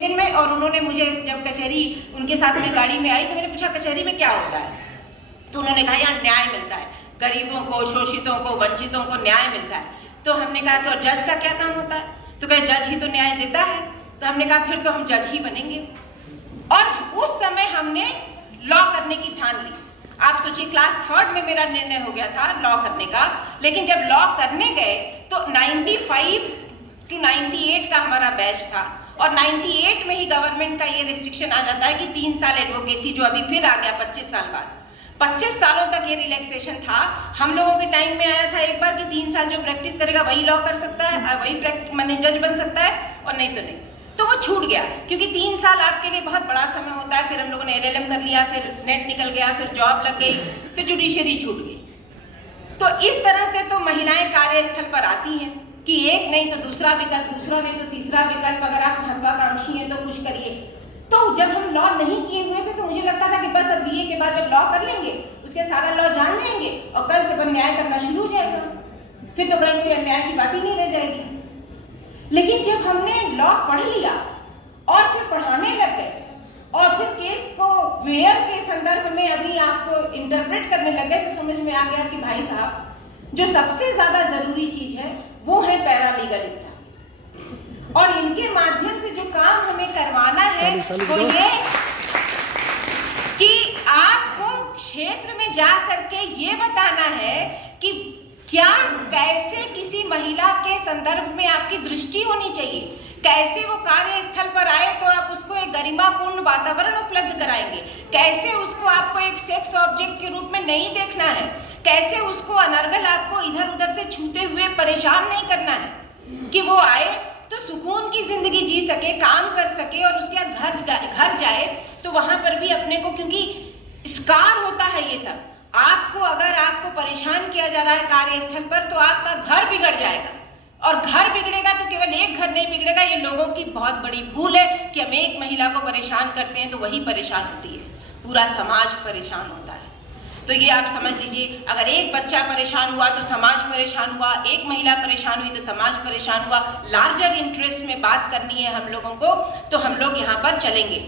में। और उन्होंने मुझे जब कचहरी उनके साथ में गाड़ी में आई तो मैंने पूछा कचहरी में क्या होता है, तो उन्होंने कहा यहाँ न्याय मिलता है, गरीबों को, शोषितों को, वंचितों को न्याय मिलता है। तो हमने कहा कि और जज का क्या काम होता है, तो कहे जज ही तो न्याय देता है। तो हमने कहा फिर तो हम जज ही बनेंगे। और उस समय हमने लॉ करने की ठान ली। आप सोचिए क्लास 3rd में मेरा निर्णय हो गया था लॉ करने का, लेकिन जब लॉ करने गए तो 95 to 98 का हमारा बैच था और 98 में ही गवर्नमेंट का ये रिस्ट्रिक्शन आ जाता है कि 3 साल एडवोकेसी, जो अभी फिर आ गया 25 साल बाद। 25 सालों तक ये रिलैक्सेशन था। हम लोगों के टाइम में आया था एक बार कि 3 साल जो प्रैक्टिस करेगा वही लॉ कर सकता है, वही माने जज बन सकता है, और नहीं तो नहीं। तो वो छूट गया क्योंकि 3 साल आपके लिए बहुत बड़ा समय होता है। फिर हम लोगों ने LLM कर लिया, फिर नेट निकल गया, फिर जॉब लग गई, फिर जुडिशरी छूट गई। तो इस तरह से तो महिलाएं कार्यस्थल पर आती हैं कि एक नहीं तो दूसरा विकल्प, दूसरा नहीं तो तीसरा विकल्प, अगर आप महत्वाकांक्षी हैं तो कुछ करिए। तो जब हम लॉ नहीं किए हुए थे तो मुझे लगता था कि बस अब BA के बाद जब लॉ कर लेंगे उसके सारा लॉ जान लेंगे और कल से अपन न्याय करना शुरू हो जाएगा, फिर तो कहीं कोई अन्याय की बात ही नहीं रह जाएगी। लेकिन जब हमने लॉ पढ़ लिया और फिर पढ़ाने लग गए और फिर केस को वेयर के संदर्भ में अभी आपको इंटरप्रेट करने लग गए, तो समझ में आ गया कि भाई साहब जो सबसे ज्यादा जरूरी चीज है वो है पैरालीगल स्टाफ, और इनके माध्यम से जो काम हमें करवाना है वो ये कि आपको क्षेत्र में जा करके ये बताना है कि क्या, कैसे किसी महिला के संदर्भ में आपकी दृष्टि होनी चाहिए, कैसे वो कार्यस्थल पर आए तो आप उसको एक गरिमापूर्ण वातावरण उपलब्ध कराएंगे, कैसे उसको आपको एक सेक्स ऑब्जेक्ट के रूप में नहीं देखना है, कैसे उसको अनर्गल आपको इधर उधर से छूते हुए परेशान नहीं करना है, कि वो आए तो सुकून की जिंदगी जी सके, काम कर सके, और उसके बाद घर जाए तो वहां पर भी अपने को, क्योंकि स्कार होता है ये सब। आपको अगर आपको परेशान किया जा रहा है कार्यस्थल पर तो आपका घर बिगड़ जाएगा, और घर बिगड़ेगा तो केवल एक घर नहीं बिगड़ेगा। ये लोगों की बहुत बड़ी भूल है कि हम एक महिला को परेशान करते हैं तो वही परेशान होती है, पूरा समाज परेशान होता है। तो ये आप समझ लीजिए, अगर एक बच्चा परेशान हुआ तो समाज परेशान हुआ, एक महिला परेशान हुई तो समाज परेशान हुआ। लार्जर इंटरेस्ट में बात करनी है हम लोगों को, तो हम लोग यहाँ पर चलेंगे।